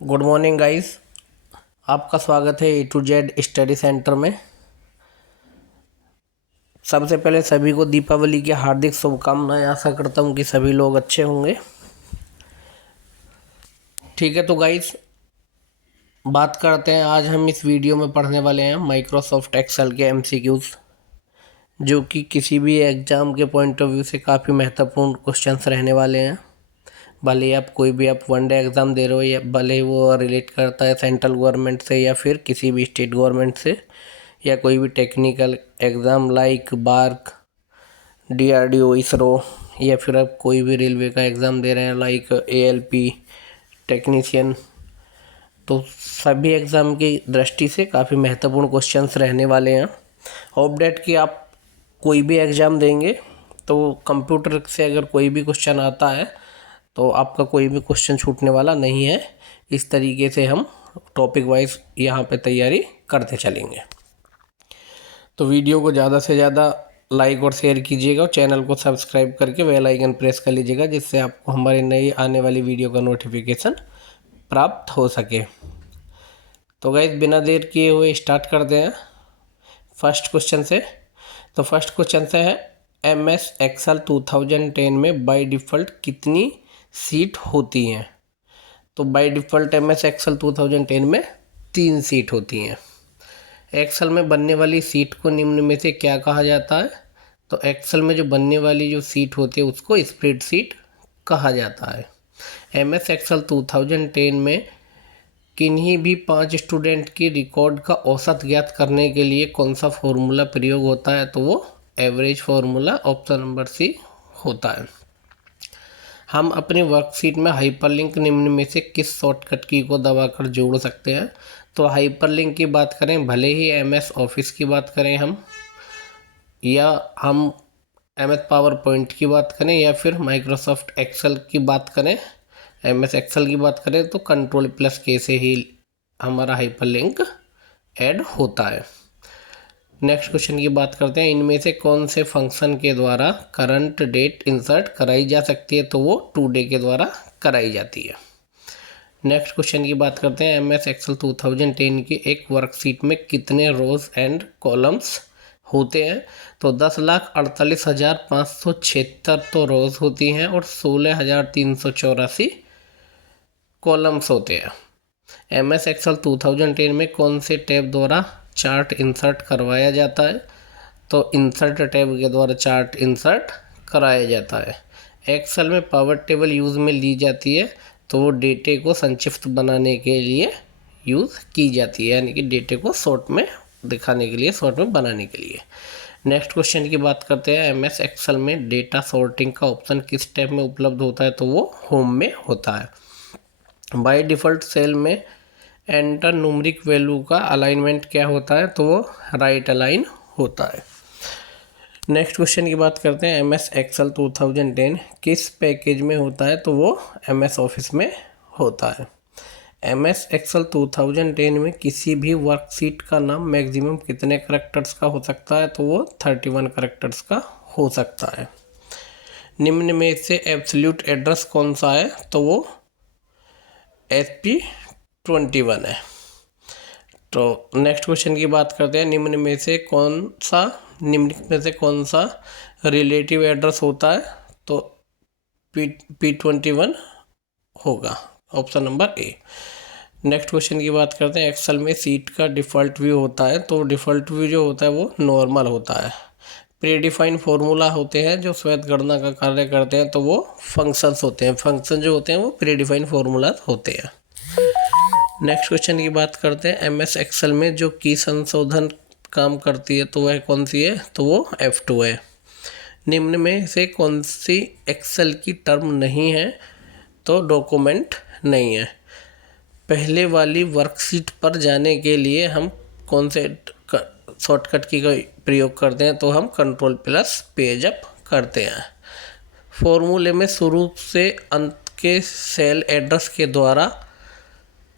Good morning guys. आपका स्वागत है ए टू जेड स्टडी सेंटर में। सबसे पहले सभी को दीपावली की हार्दिक शुभकामनाएं। आशा करता हूं कि सभी लोग अच्छे होंगे। ठीक है, तो गाइस बात करते हैं। आज हम इस वीडियो में पढ़ने वाले हैं माइक्रोसॉफ्ट एक्सेल के एमसीक्यूज, जो कि किसी भी एग्ज़ाम के पॉइंट ऑफ व्यू से काफ़ी महत्वपूर्ण क्वेश्चंस रहने वाले हैं। भले ही आप कोई भी आप वनडे एग्ज़ाम दे रहे हो, या भले ही वो रिलेट करता है सेंट्रल गवर्नमेंट से या फिर किसी भी स्टेट गवर्नमेंट से, या कोई भी technical exam like BARC, DRDO, ISRO, या फिर आप कोई भी रेलवे का एग्ज़ाम दे रहे हैं लाइक एएलपी टेक्नीशियन, तो सभी एग्ज़ाम की दृष्टि से काफ़ी महत्वपूर्ण क्वेश्चंस रहने वाले हैं। होप डेट कि आप कोई भी एग्ज़ाम देंगे तो कंप्यूटर से अगर कोई भी क्वेश्चन आता है तो आपका कोई भी क्वेश्चन छूटने वाला नहीं है। इस तरीके से हम टॉपिक वाइज यहाँ पे तैयारी करते चलेंगे। तो वीडियो को ज़्यादा से ज़्यादा लाइक और शेयर कीजिएगा और चैनल को सब्सक्राइब करके बेल आइकन प्रेस कर लीजिएगा, जिससे आपको हमारी नई आने वाली वीडियो का नोटिफिकेशन प्राप्त हो सके। तो गाइस बिना देर किए हुए स्टार्ट करते हैं फर्स्ट क्वेश्चन से। तो फर्स्ट क्वेश्चन से है, MS एक्सेल 2010 में बाय डिफ़ॉल्ट कितनी सीट होती हैं? तो बाय डिफ़ॉल्ट MS एक्सेल 2010 में 3 सीट होती हैं। एक्सेल में बनने वाली सीट को निम्न में से क्या कहा जाता है? तो एक्सेल में जो बनने वाली जो सीट होती है उसको स्प्रेडशीट कहा जाता है। MS एक्सेल 2010 में किन्हीं भी 5 स्टूडेंट की रिकॉर्ड का औसत ज्ञात करने के लिए कौन सा फॉर्मूला प्रयोग होता है? तो वो average formula option number C होता है। हम अपनी वर्कशीट में हाइपरलिंक निम्न में से किस शॉर्टकट की को दबाकर जोड़ सकते हैं? तो हाइपरलिंक की बात करें, भले ही MS ऑफिस की बात करें हम, या हम MS पावर पॉइंट की बात करें, या फिर माइक्रोसॉफ्ट एक्सेल की बात करें, MS एक्सेल की बात करें, तो Ctrl+K से ही हमारा हाइपरलिंक ऐड होता है। नेक्स्ट क्वेश्चन की बात करते हैं, इनमें से कौन से फंक्शन के द्वारा करंट डेट इंसर्ट कराई जा सकती है? तो वो टुडे के द्वारा कराई जाती है। नेक्स्ट क्वेश्चन की बात करते हैं, MS एक्सेल 2010 की एक वर्कशीट में कितने रोज एंड कॉलम्स होते हैं? तो 10,48,576 तो रोज होती हैं और 16,384 कॉलम्स होते हैं। MS एक्सेल 2010 में कौन से टैब द्वारा चार्ट इंसर्ट करवाया जाता है? तो इंसर्ट टैब के द्वारा चार्ट इंसर्ट कराया जाता है। एक्सेल में पावर टेबल यूज़ में ली जाती है, तो वो डेटे को संक्षिप्त बनाने के लिए यूज़ की जाती है, यानी कि डेटे को शॉर्ट में दिखाने के लिए, शॉर्ट में बनाने के लिए। नेक्स्ट क्वेश्चन की बात करते हैं, MS एक्सेल में डेटा सॉर्टिंग का ऑप्शन किस टैब में उपलब्ध होता है? तो वो होम में होता है। बाय डिफ़ॉल्ट सेल में एंटर न्यूमरिक वैल्यू का अलाइनमेंट क्या होता है? तो वो राइट अलाइन होता है। नेक्स्ट क्वेश्चन की बात करते हैं, MS एक्सेल 2010 किस पैकेज में होता है? तो वो MS ऑफिस में होता है। MS एक्सेल 2010 में किसी भी वर्कशीट का नाम मैक्सिमम कितने करैक्टर्स का हो सकता है? तो वो 31 करैक्टर्स का हो सकता है। निम्न में से एब्सोल्यूट एड्रेस कौन सा है? तो वो SP21 है। तो नेक्स्ट क्वेश्चन की बात करते हैं, निम्न में से कौन सा रिलेटिव एड्रेस होता है? तो P21 होगा, option number A. Next question की बात करते हैं, एक्सेल में सीट का डिफ़ॉल्ट व्यू होता है, तो डिफ़ॉल्ट व्यू जो होता है वो नॉर्मल होता है। प्रीडिफाइंड फार्मूला होते हैं जो स्वैत गणना का कार्य करते हैं, तो वो फंक्शंस होते हैं। फंक्शन जो होते हैं वो प्रीडिफाइंड फार्मूला होते हैं। नेक्स्ट क्वेश्चन की बात करते हैं, MS एक्सेल में जो की संशोधन काम करती है तो वह कौन सी है? तो वो F2 है। निम्न में से कौन सी एक्सेल की टर्म नहीं है? तो डॉक्यूमेंट नहीं है। पहले वाली वर्कशीट पर जाने के लिए हम कौन से शॉर्टकट की का प्रयोग करते हैं? तो हम Ctrl+पेज अप करते हैं। फॉर्मूले में शुरू से अंत के सेल एड्रेस के द्वारा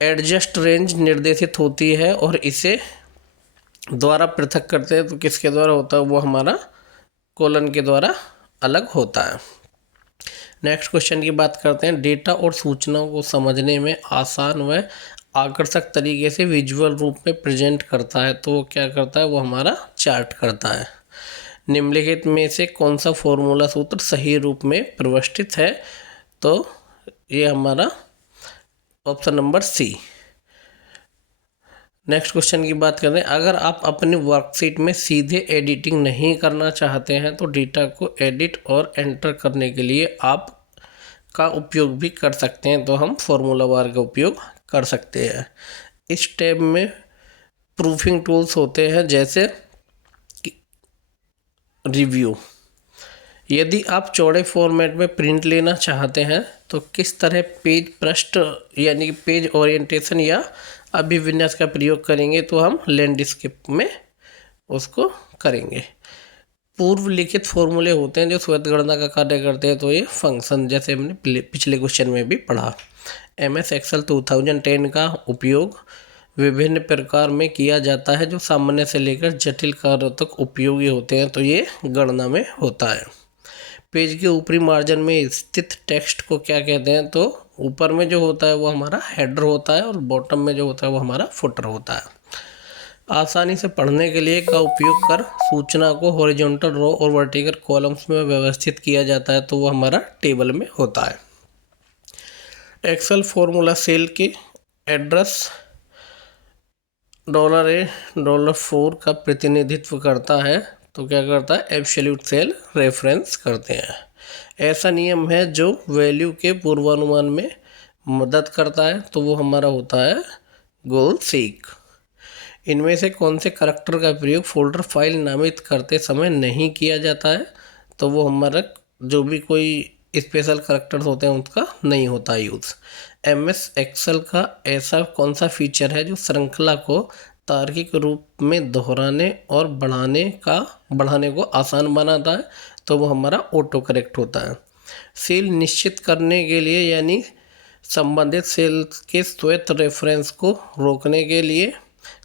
एडजस्ट रेंज निर्देशित होती है और इसे द्वारा पृथक करते हैं, तो किसके द्वारा होता है? वो हमारा कोलन के द्वारा अलग होता है। नेक्स्ट क्वेश्चन की बात करते हैं। डेटा और सूचनाओं को समझने में आसान व आकर्षक तरीके से विजुअल रूप में प्रेजेंट करता है, तो वो क्या करता है, वो हमारा चार्ट करता है। निम्नलिखित में से कौन सा फॉर्मूला सूत्र सही रूप में प्रविष्टित है, तो ये हमारा option number C. Next question की बात करते हैं। अगर आप अपनी वर्कशीट में सीधे एडिटिंग नहीं करना चाहते हैं तो डेटा को एडिट और एंटर करने के लिए आप का उपयोग भी कर सकते हैं, तो हम फॉर्मूला बार का उपयोग कर सकते हैं। इस टैब में प्रूफिंग टूल्स होते हैं जैसे रिव्यू। यदि आप चौड़े फॉर्मेट में प्रिंट लेना चाहते हैं तो किस तरह पेज पृष्ठ यानी कि पेज ओरिएंटेशन या अभिविन्यास का प्रयोग करेंगे, तो हम लैंडस्केप में उसको करेंगे। पूर्व लिखित फॉर्मूले होते हैं जो स्वयं गणना का कार्य करते हैं, तो ये फंक्शन, जैसे हमने पिछले क्वेश्चन में भी पढ़ा। MS एक्सेल 2010 का उपयोग विभिन्न प्रकार में किया जाता है जो सामान्य से लेकर जटिल कार्यों तक उपयोगी होते हैं, तो ये गणना में होता है। पेज के ऊपरी मार्जिन में स्थित टेक्स्ट को क्या कहते हैं, तो ऊपर में जो होता है वो हमारा हेडर होता है और बॉटम में जो होता है वो हमारा फुटर होता है। आसानी से पढ़ने के लिए का उपयोग कर सूचना को हॉरिजॉन्टल रो और वर्टिकल कॉलम्स में व्यवस्थित किया जाता है, तो वो हमारा टेबल में होता है। एक्सेल फॉर्मूला सेल के एड्रेस $A $4 का प्रतिनिधित्व करता है, तो क्या करता है, एब्सोल्यूट सेल रेफरेंस करते हैं। ऐसा नियम है जो वैल्यू के पूर्वानुमान में मदद करता है, तो वो हमारा होता है गोल सीक। इनमें से कौन से करैक्टर का प्रयोग फोल्डर फाइल नामित करते समय नहीं किया जाता है, तो वो हमारा जो भी कोई स्पेशल करैक्टर्स होते हैं उसका नहीं होता यूज़। MS एक्सेल का ऐसा कौन सा फीचर है जो श्रृंखला को तार्किक रूप में दोहराने और बढ़ाने को आसान बनाता है, तो वो हमारा ऑटो करेक्ट होता है। सेल निश्चित करने के लिए यानी संबंधित सेल के स्वैत रेफरेंस को रोकने के लिए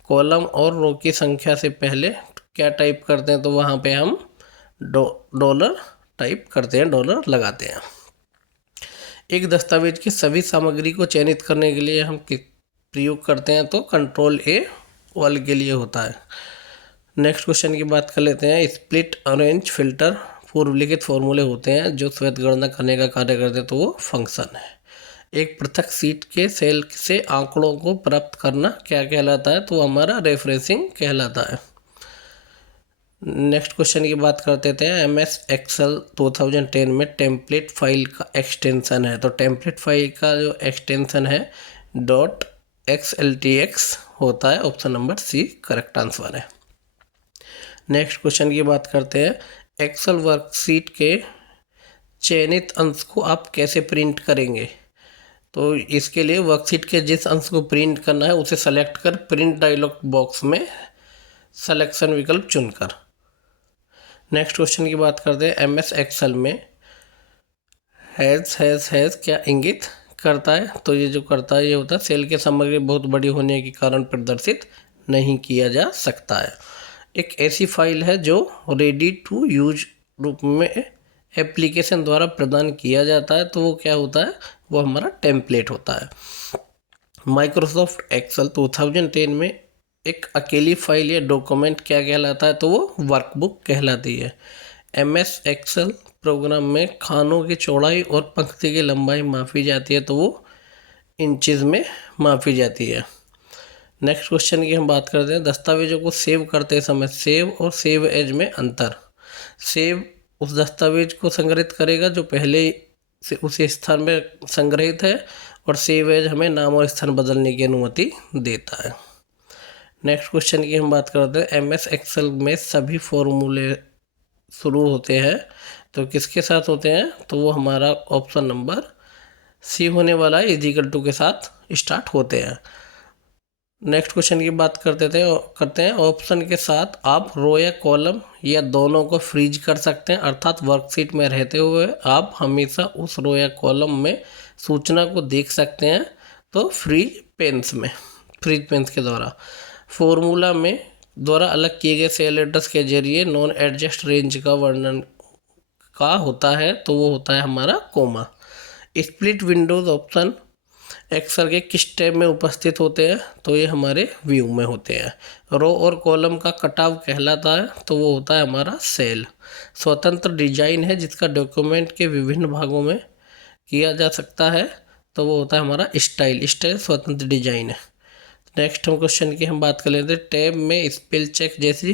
कॉलम और रो की संख्या से पहले क्या टाइप करते हैं, तो वहाँ पे हम डॉलर टाइप करते हैं, डॉलर लगाते हैं। एक दस्तावेज की सभी सामग्री को चयनित करने के लिए हम प्रयोग करते हैं, तो Ctrl+A वाल के लिए होता है। नेक्स्ट क्वेश्चन की बात कर लेते हैं। स्प्लिट अरेंज फिल्टर पूर्वलिखित फॉर्मूले होते हैं जो स्वयं गणना करने का कार्य करते हैं, तो वो फंक्शन है। एक पृथक सीट के सेल से आंकड़ों को प्राप्त करना क्या कहलाता है, तो हमारा रेफरेंसिंग कहलाता है। नेक्स्ट क्वेश्चन की बात करते थे। MS एक्सेल 2010 में टेम्पलेट फाइल का एक्सटेंशन है, तो टेम्पलेट फाइल का जो एक्सटेंशन है .xltx होता है। Option number C correct answer है। नेक्स्ट क्वेश्चन की बात करते हैं। एक्सेल वर्कशीट के चयनित अंश को आप कैसे प्रिंट करेंगे, तो इसके लिए वर्कशीट के जिस अंश को प्रिंट करना है उसे सेलेक्ट कर प्रिंट डायलॉग बॉक्स में सिलेक्शन विकल्प चुनकर। नेक्स्ट क्वेश्चन की बात करते हैं। MS एक्सेल में हैज़ क्या इंगित करता है, तो ये जो करता है ये होता है सेल के सामग्री बहुत बड़ी होने के कारण प्रदर्शित नहीं किया जा सकता है। एक ऐसी फाइल है जो रेडी टू यूज रूप में एप्लीकेशन द्वारा प्रदान किया जाता है, तो वो क्या होता है, वो हमारा टेम्पलेट होता है। माइक्रोसॉफ्ट एक्सेल 2010 में एक अकेली फाइल या डॉक्यूमेंट क्या कहलाता है, तो वो वर्कबुक कहलाती है। MS एक्सेल प्रोग्राम में खानों की चौड़ाई और पंक्ति की लंबाई मापी जाती है, तो वो इंचेस में मापी जाती है। नेक्स्ट क्वेश्चन की हम बात करते हैं। दस्तावेजों को सेव करते समय सेव और सेव एज में अंतर। सेव उस दस्तावेज को संग्रहित करेगा जो पहले से उसी स्थान में संग्रहित है, और सेव एज हमें नाम और स्थान बदलने की अनुमति देता है। नेक्स्ट क्वेश्चन की हम बात करते हैं। MS एक्सेल में सभी फॉर्मूले शुरू होते हैं, तो किसके साथ होते हैं, तो वो हमारा ऑप्शन नंबर सी होने वाला है, = के साथ स्टार्ट होते हैं। नेक्स्ट क्वेश्चन की बात करते हैं। ऑप्शन के साथ आप रो या कॉलम या दोनों को फ्रीज कर सकते हैं, अर्थात वर्कशीट में रहते हुए आप हमेशा उस रो या कॉलम में सूचना को देख सकते हैं, तो फ्रीज पेन्स के द्वारा फॉर्मूला में द्वारा अलग किए गए सेल एड्रेस के जरिए नॉन एडजस्ट रेंज का वर्णन का होता है तो वो होता है हमारा comma. Split windows option Excel के किस टैब में उपस्थित होते हैं तो ये हमारे व्यू में होते हैं। रो और कॉलम का कटाव कहलाता है तो वो होता है हमारा सेल। स्वतंत्र डिजाइन है जिसका डॉक्यूमेंट के विभिन्न भागों में किया जा सकता है तो वो होता है हमारा स्टाइल। स्टाइल स्वतंत्र डिजाइन है। नेक्स्ट हम क्वेश्चन की हम बात कर लेते हैं। टैब में स्पेल चेक जैसी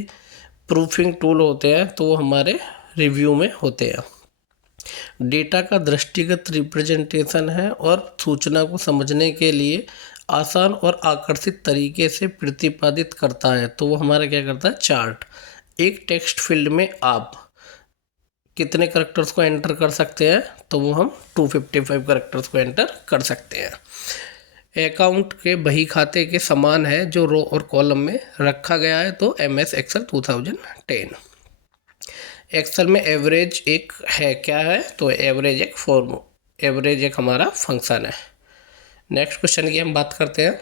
प्रूफिंग टूल होते हैं तो वो हमारे रिव्यू में होते हैं। डेटा का दृष्टिगत रिप्रेजेंटेशन है और सूचना को समझने के लिए आसान और आकर्षित तरीके से प्रतिपादित करता है तो वो हमारा क्या करता है, चार्ट। एक टेक्स्ट फील्ड में आप कितने करेक्टर्स को एंटर कर सकते हैं तो वो हम 255 करेक्टर्स को एंटर कर सकते हैं। अकाउंट के बही खाते के समान है जो रो और कॉलम में रखा गया है तो MS एक्सेल 2010। एक्सेल में एवरेज एक है, क्या है तो एवरेज एक फॉर्म, एवरेज एक हमारा फंक्शन है। नेक्स्ट क्वेश्चन की हम बात करते हैं।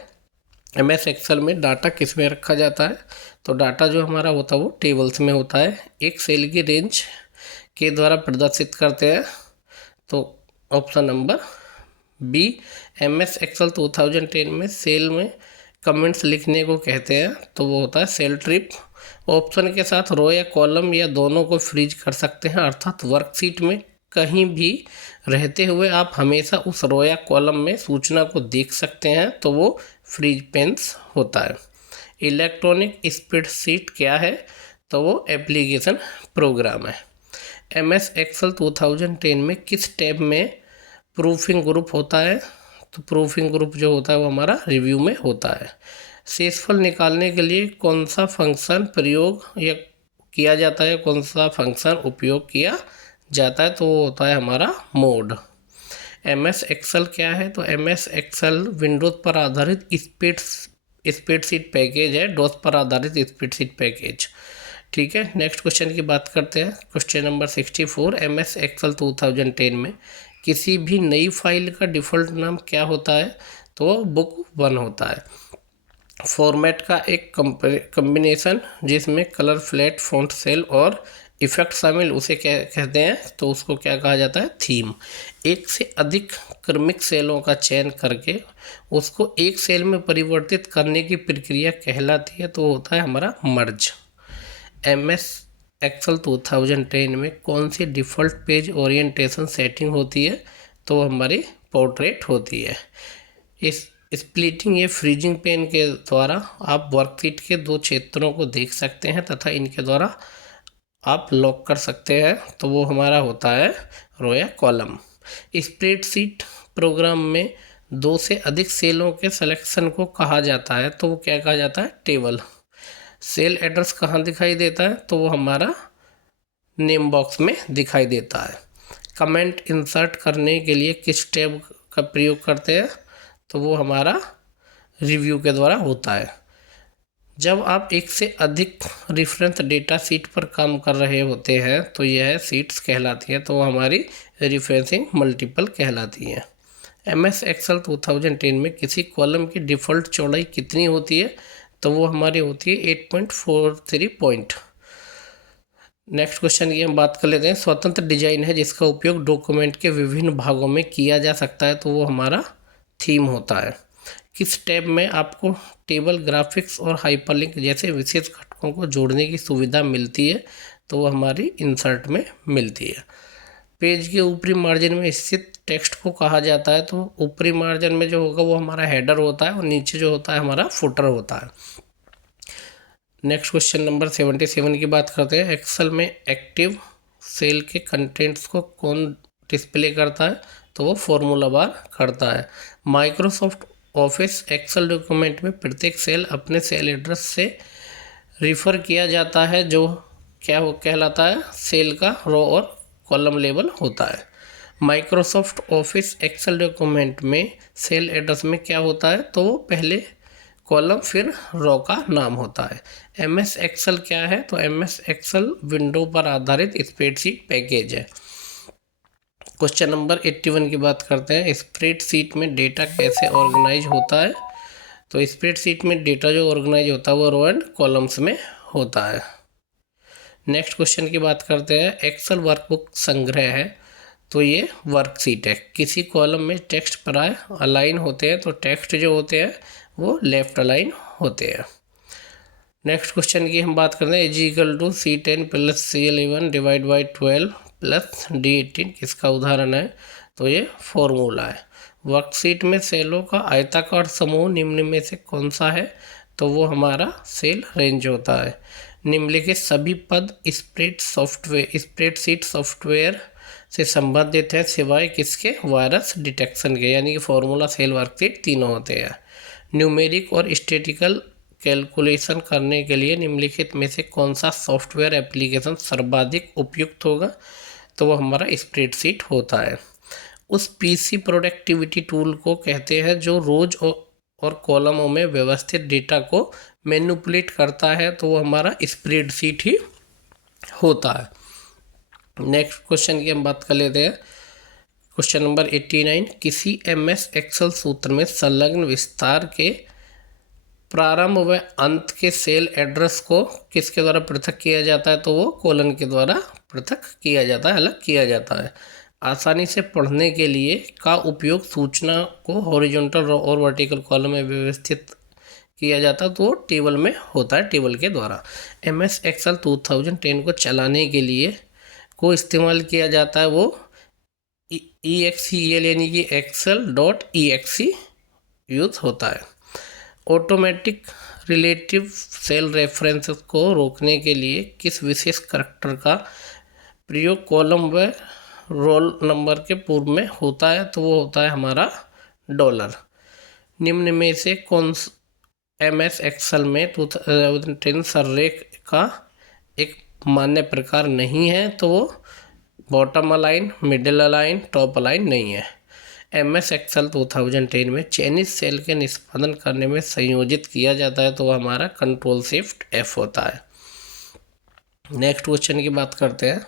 MS एक्सेल में डाटा किस में रखा जाता है तो डाटा जो हमारा होता है वो टेबल्स में होता है। एक सेल की रेंज के द्वारा प्रदर्शित करते हैं तो option number B. MS Excel 2010 में सेल में कमेंट्स लिखने को कहते हैं तो वो होता है सेल ट्रिप। ऑप्शन के साथ रो या कॉलम या दोनों को फ्रीज कर सकते हैं, अर्थात वर्कशीट में कहीं भी रहते हुए आप हमेशा उस रो या कॉलम में सूचना को देख सकते हैं तो वो फ्रीज पेन्स होता है। इलेक्ट्रॉनिक स्प्रेडशीट क्या है तो वो एप्लीकेशन प्रोग्राम है। MS एक्सेल 2010 में किस टैब में प्रूफिंग ग्रुप होता है तो प्रूफिंग ग्रुप जो होता है वो हमारा रिव्यू में होता है। शेषफल निकालने के लिए कौन सा फंक्शन प्रयोग या किया जाता है, कौन सा फंक्शन उपयोग किया जाता है तो वो होता है हमारा मोड। MS एक्सेल क्या है तो MS एक्सेल विंडोज़ पर आधारित स्प्रेडशीट पैकेज है, डॉस पर आधारित स्प्रेडशीट पैकेज। ठीक है, नेक्स्ट क्वेश्चन की बात करते हैं। Question number 64। MS एक्सेल 2010 में किसी भी नई फाइल का डिफ़ॉल्ट नाम क्या होता है तो वो बुक 1 होता है। फॉर्मेट का एक कम्बिनेशन जिसमें कलर, फ्लैट, फॉन्ट, सेल और इफेक्ट शामिल उसे क्या कहते हैं तो उसको क्या कहा जाता है, थीम। एक से अधिक क्रमिक सेलों का चयन करके उसको एक सेल में परिवर्तित करने की प्रक्रिया कहलाती है तो होता है हमारा मर्ज। MS एक्सेल 2010 में कौन सी डिफ़ॉल्ट पेज ओरिएंटेशन सेटिंग होती है तो हमारी पोर्ट्रेट होती है। इस स्प्लिटिंग या फ्रीजिंग पेन के द्वारा आप वर्कशीट के दो क्षेत्रों को देख सकते हैं तथा इनके द्वारा आप लॉक कर सकते हैं तो वो हमारा होता है रो या कॉलम। स्प्रेडशीट प्रोग्राम में दो से अधिक सेलों के सिलेक्शन को कहा जाता है तो वो क्या कहा जाता है, टेबल। सेल एड्रेस कहाँ दिखाई देता है तो वो हमारा नेम बॉक्स में दिखाई देता है। कमेंट इंसर्ट करने के लिए किस टैब का प्रयोग करते हैं तो वो हमारा रिव्यू के द्वारा होता है। जब आप एक से अधिक रेफरेंस डेटा सीट पर काम कर रहे होते हैं तो यह सीट्स कहलाती है तो वो हमारी रेफरेंसिंग मल्टीपल कहलाती है। MS एक्सेल 2010 में किसी कॉलम की डिफ़ॉल्ट चौड़ाई कितनी होती है तो वो हमारी होती है 8.43 पॉइंट। नेक्स्ट क्वेश्चन की हम बात कर लेते हैं। स्वतंत्र डिजाइन है जिसका उपयोग डॉक्यूमेंट के विभिन्न भागों में किया जा सकता है तो वो हमारा थीम होता है। किस टैब में आपको टेबल, ग्राफिक्स और हाइपरलिंक जैसे विशेष घटकों को जोड़ने की सुविधा मिलती है तो वो हमारी इंसर्ट में मिलती है। पेज के ऊपरी मार्जिन में स्थित टेक्स्ट को कहा जाता है तो ऊपरी मार्जिन में जो होगा वो हमारा हेडर होता है और नीचे जो होता है हमारा फुटर होता है। नेक्स्ट क्वेश्चन नंबर 77 की बात करते हैं। एक्सेल में एक्टिव सेल के कंटेंट्स को कौन डिस्प्ले करता है तो वो फॉर्मूला बार करता है। माइक्रोसॉफ्ट ऑफिस एक्सेल डॉक्यूमेंट में प्रत्येक सेल अपने सेल एड्रेस से रिफ़र किया जाता है जो क्या वो कहलाता है, सेल का रो और कॉलम लेबल होता है। माइक्रोसॉफ्ट ऑफिस एक्सेल डॉक्यूमेंट में सेल एड्रेस में क्या होता है तो वो पहले कॉलम फिर रो का नाम होता है। MS एक्सेल क्या है तो MS एक्सेल विंडो पर आधारित स्प्रेडशीट पैकेज है। क्वेश्चन नंबर 81 की बात करते हैं। स्प्रेडशीट में डेटा कैसे ऑर्गेनाइज होता है तो स्प्रेडशीट में डेटा जो ऑर्गेनाइज होता है वो रो एंड कॉलम्स में होता है। नेक्स्ट क्वेश्चन की बात करते हैं, एक्सेल वर्कबुक संग्रह है तो ये वर्कशीट है। किसी कॉलम में टेक्स्ट प्राय अलाइन होते हैं तो टेक्स्ट जो होते हैं वो लेफ्ट अलाइन होते हैं। नेक्स्ट क्वेश्चन की हम बात करते हैं, (C10 + C11 divide by 12 + D18 किसका उदाहरण है? तो ये फॉर्मूला है। वर्कशीट में सेलों का आयताकार समूह निम्न में से कौन सा है? तो वो हमारा सेल रेंज होता है। निम्नलिखित सभी पद स्प्रेडशीट सॉफ्टवेयर से संबंधित है सिवाय किसके? वायरस डिटेक्शन के, यानी कि फॉर्मूला, सेल, वर्कशीट तीनों होते हैं। न्यूमेरिक और स्टैटिस्टिकल कैलकुलेशन करने के लिए निम्नलिखित में से कौन सा सॉफ्टवेयर एप्लीकेशन सर्वाधिक उपयुक्त होगा? तो वो हमारा स्प्रेडशीट होता है। उस पीसी प्रोडक्टिविटी टूल को कहते हैं जो रोज और कॉलमों में व्यवस्थित डेटा को मैनिपुलेट करता है, तो वो हमारा स्प्रेडशीट ही होता है। नेक्स्ट क्वेश्चन की हम बात कर लेते हैं, क्वेश्चन नंबर 89। किसी MS एक्सेल सूत्र में संलग्न विस्तार के प्रारंभ व अंत के सेल एड्रेस को किसके द्वारा पृथक किया जाता है? तो वो कोलन के द्वारा पृथक किया जाता है, अलग किया जाता है। आसानी से पढ़ने के लिए का उपयोग सूचना को हॉरिजॉन्टल और वर्टिकल कॉलम में व्यवस्थित किया जाता है, तो वो टेबल में होता है, टेबल के द्वारा। MS एक्सेल 2010 को चलाने के लिए को इस्तेमाल किया जाता है वो EXEL यानी कि excel.exe यूज होता है। ऑटोमेटिक रिलेटिव सेल रेफरेंस को रोकने के लिए किस विशेष करैक्टर का प्रयोग कॉलम व रोल नंबर के पूर्व में होता है? तो वो होता है हमारा $। निम्न में से कौन MS एक्सेल में 2010 संरेख का एक मान्य प्रकार नहीं है? तो वो bottom align, middle align, top align नहीं है। MS एक्सेल 2010 में चयनित सेल के निष्पादन करने में संयोजित किया जाता है, तो वह हमारा Ctrl+Shift+F होता है। नेक्स्ट क्वेश्चन की बात करते हैं,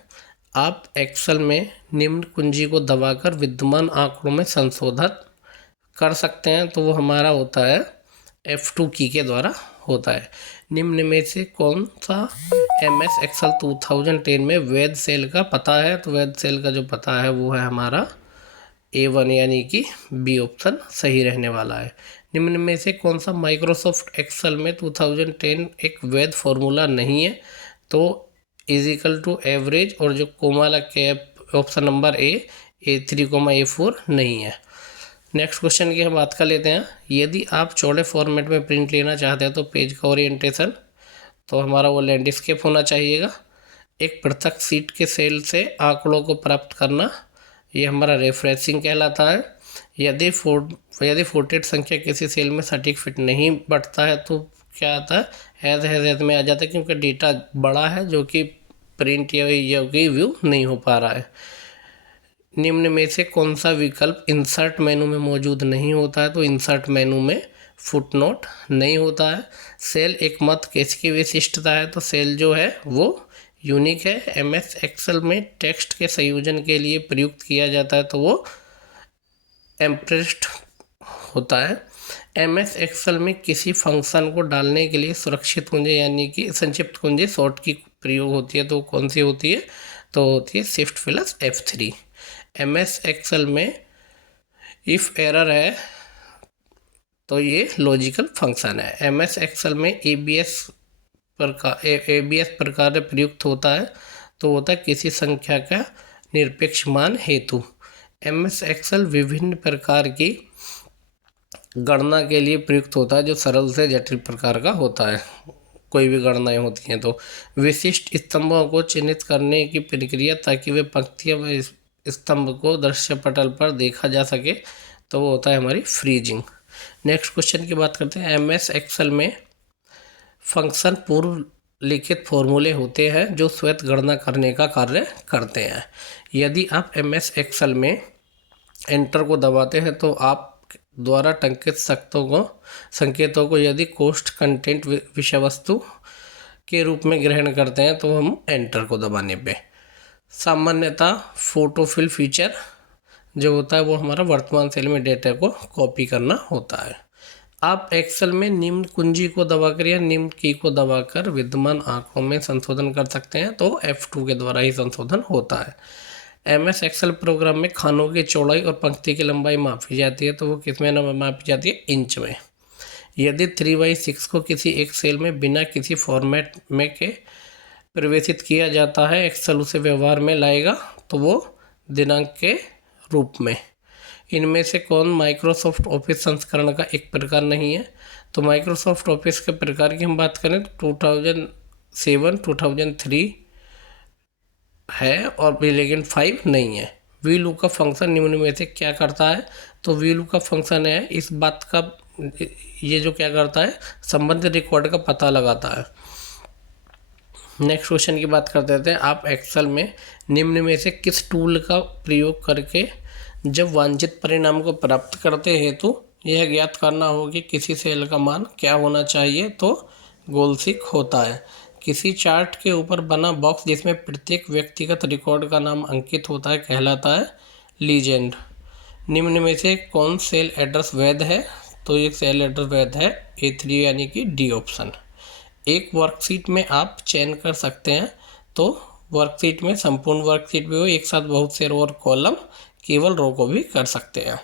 आप एक्सेल में निम्न कुंजी को दबाकर विद्यमान आंकड़ों में संशोधन कर सकते हैं, तो वो हमारा होता है F2 की के द्वारा होता है। निम्न में से कौन सा MS एक्सेल 2010 में वैध सेल का पता है? तो वैध सेल का जो पता है वो है हमारा A1, यानी कि B ऑप्शन सही रहने वाला है। निम्न में से कौन सा माइक्रोसॉफ्ट एक्सेल में 2010 एक वैध फॉर्मूला नहीं है? तो = एवरेज और जो coma cap option number A3, A4 नहीं है। नेक्स्ट क्वेश्चन की हम बात कर लेते हैं, यदि आप चौड़े फॉर्मेट में प्रिंट लेना चाहते हैं तो पेज का ओरिएंटेशन तो हमारा वो लैंडस्केप होना चाहिएगा। एक पृथक सीट के सेल से आंकड़ों को प्राप्त करना, ये हमारा रेफरेंसिंग कहलाता है। यदि फोर्टेड संख्या किसी सेल में सटीक फिट नहीं बैठता है तो क्या आता है? हैज़ में आ जाता है, क्योंकि डेटा बड़ा है जो कि प्रिंट या व्यू नहीं हो पा रहा है। निम्न में से कौन सा विकल्प इंसर्ट मेनू में मौजूद नहीं होता है? तो इंसर्ट मेनू में फुटनोट नहीं होता है। सेल एकमत किसकी विशिष्टता है? तो सेल जो है वो यूनिक है। MS एक्सेल में टेक्स्ट के संयोजन के लिए प्रयुक्त किया जाता है, तो वो एम्प्रेस्ड होता है। MS एक्सेल में किसी फंक्शन को डालने के लिए सुरक्षित कुंजी यानी कि संक्षिप्त कुंजी शॉर्ट की प्रयोग होती है, तो कौन सी होती है? तो होती है Shift+F3। MS एक्सेल में इफ़ एरर है तो ये लॉजिकल फंक्शन है। MS एक्सेल में ABS प्रकार प्रयुक्त होता है, तो होता है किसी संख्या का निरपेक्ष मान हेतु। MS एक्सेल विभिन्न प्रकार की गणना के लिए प्रयुक्त होता है, जो सरल से जटिल प्रकार का होता है। कोई भी गणनाएं होती हैं तो विशिष्ट स्तंभों को चिन्हित करने की प्रक्रिया ताकि वे पंक्तियां व स्तंभ को दृश्य पटल पर देखा जा सके, तो वो होता है हमारी फ्रीजिंग। नेक्स्ट क्वेश्चन की बात करते हैं, MS एक्सेल में फंक्शन पूर्व लिखित फॉर्मूले होते हैं जो स्वयं गणना करने का कार्य करते हैं। यदि आप MS एक्सेल में एंटर को दबाते हैं तो आप द्वारा टंकित संकेतों को यदि कोष्ठ कंटेंट विषय वस्तु के रूप में ग्रहण करते हैं तो हम एंटर को दबाने पे सामान्यतः फोटोफिल फीचर जो होता है वो हमारा वर्तमान सेल में डेटा को कॉपी करना होता है। आप एक्सेल में निम्न कुंजी को दबाकर या निम्न की को दबाकर विद्यमान आंकड़ों में संशोधन कर सकते हैं, तो F2 के द्वारा ही संशोधन होता है। MS एक्सेल प्रोग्राम में खानों की चौड़ाई और पंक्ति की लंबाई मापी जाती है, तो वो किस में मापी जाती है? इंच में। यदि 3/6 को किसी एक सेल में बिना किसी फॉर्मेट में के प्रवेशित किया जाता है, एक्सेल उसे व्यवहार में लाएगा, तो वो दिनांक के रूप में। इनमें से कौन माइक्रोसॉफ्ट ऑफिस संस्करण का एक प्रकार नहीं है? तो माइक्रोसॉफ्ट ऑफिस के प्रकार की हम बात करें तो 2007 2003 है, और लेकिन 5 नहीं है। वी लूप का फंक्शन निम्न में से क्या करता है? तो वी लूप का फंक्शन है इस बात का, ये जो क्या करता है, संबंधित रिकॉर्ड का पता लगाता है। नेक्स्ट क्वेश्चन की बात करते हैं। आप एक्सेल में निम्न में से किस टूल का प्रयोग करके जब वांछित परिणाम को प्राप्त करते हैं तो यह ज्ञात करना हो कि किसी सेल का मान क्या होना चाहिए? तो गोल सीक होता है। किसी चार्ट के ऊपर बना बॉक्स जिसमें प्रत्येक व्यक्तिगत रिकॉर्ड का नाम अंकित होता है कहलाता है लीजेंड। निम्न में से कौन सेल एड्रेस वैध है? तो ये सेल एड्रेस वैध है A3 यानी कि डी ऑप्शन। एक वर्कशीट में आप चयन कर सकते हैं, तो वर्कशीट में संपूर्ण वर्कशीट भी हो, एक साथ बहुत से रो और कॉलम, केवल रो को भी कर सकते हैं।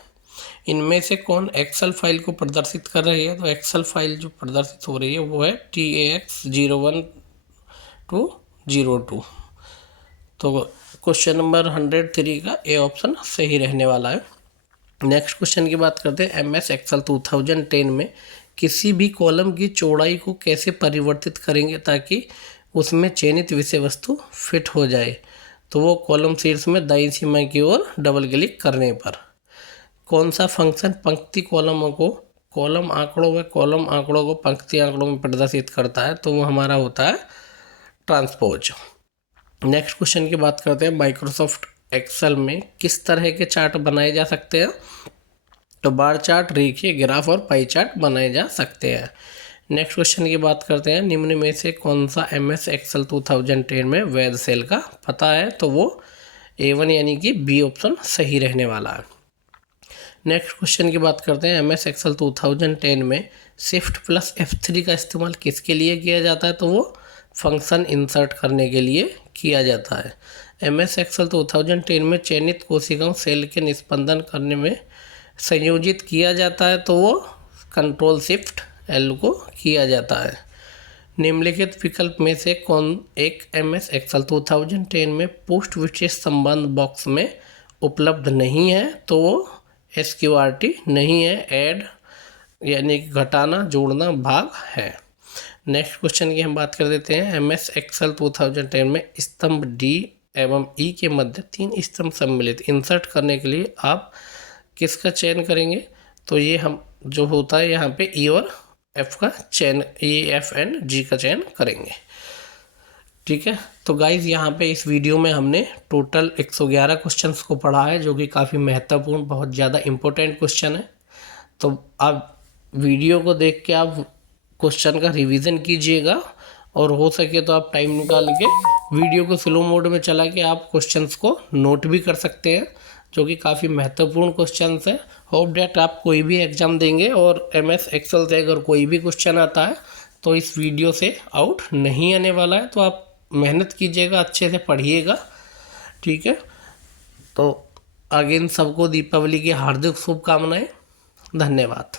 इनमें से कौन एक्सेल फाइल को प्रदर्शित कर रही है? तो एक्सेल फाइल जो प्रदर्शित हो रही है वो है TAX01-02। तो क्वेश्चन नंबर 103 का ए ऑप्शन सही रहने वाला है। नेक्स्ट क्वेश्चन की बात करते हैं। MS एक्सेल 2010 में किसी भी कॉलम की चौड़ाई को कैसे परिवर्तित करेंगे ताकि उसमें चयनित विषय वस्तु फिट हो जाए? तो वो कॉलम शीर्ष में दाईं सीमा की ओर डबल क्लिक करने पर। कौन सा फंक्शन पंक्ति कॉलमों को कॉलम आंकड़ों व कॉलम आंकड़ों को पंक्ति आंकड़ों में प्रदर्शित करता है? तो वो हमारा होता है ट्रांसपोज। नेक्स्ट क्वेश्चन की बात करते हैं। माइक्रोसॉफ्ट एक्सेल में किस तरह के चार्ट बनाए जा सकते हैं? तो बार चार्ट, रेखीय ग्राफ और पाई चार्ट बनाए जा सकते हैं। नेक्स्ट क्वेश्चन की बात करते हैं। निम्न में से कौन सा MS एक्सेल 2010 में वैध सेल का पता है? तो वो A1 यानी कि बी ऑप्शन सही रहने वाला है। नेक्स्ट क्वेश्चन की बात करते हैं। MS एक्सेल 2010 में Shift+F3 का इस्तेमाल किसके लिए किया जाता है? तो वो फंक्शन इंसर्ट करने के लिए किया जाता है। MS एक्सेल 2010 में चयनित कोशिकाओं सेल के निष्पादन करने में संयोजित किया जाता है, तो वो Ctrl+Shift+L को किया जाता है। निम्नलिखित विकल्प में से कौन एक MS एक्सेल 2010 में पोस्ट विशेष संबंध बॉक्स में उपलब्ध नहीं है? तो वो SQRT नहीं है, ऐड यानी घटाना जोड़ना भाग है। नेक्स्ट क्वेश्चन की हम बात कर देते हैं। MS एक्सेल 2010 में स्तंभ D एवं E के मध्य 3 स्तंभ सम्मिलित इंसर्ट करने के लिए आप किसका चयन करेंगे? तो ये हम जो होता है यहाँ पे E और F का चयन, E, F एंड G का चयन करेंगे। ठीक है, तो गाइज़ यहाँ पे इस वीडियो में हमने टोटल 111 क्वेश्चंस को पढ़ा है, जो कि काफ़ी महत्वपूर्ण, बहुत ज़्यादा इम्पोर्टेंट क्वेश्चन है। तो आप वीडियो को देख के आप क्वेश्चन का रिवीजन कीजिएगा, और हो सके तो आप टाइम निकाल के वीडियो को स्लो मोड में चला के आप क्वेश्चंस को नोट भी कर सकते हैं, जो कि काफ़ी महत्वपूर्ण क्वेश्चंस हैं। होप डैट आप कोई भी एग्ज़ाम देंगे और MS एक्सेल से अगर कोई भी क्वेश्चन आता है तो इस वीडियो से आउट नहीं आने वाला है। तो आप मेहनत कीजिएगा, अच्छे से पढ़िएगा। ठीक है, तो अगेन सबको दीपावली की हार्दिक शुभकामनाएं। धन्यवाद।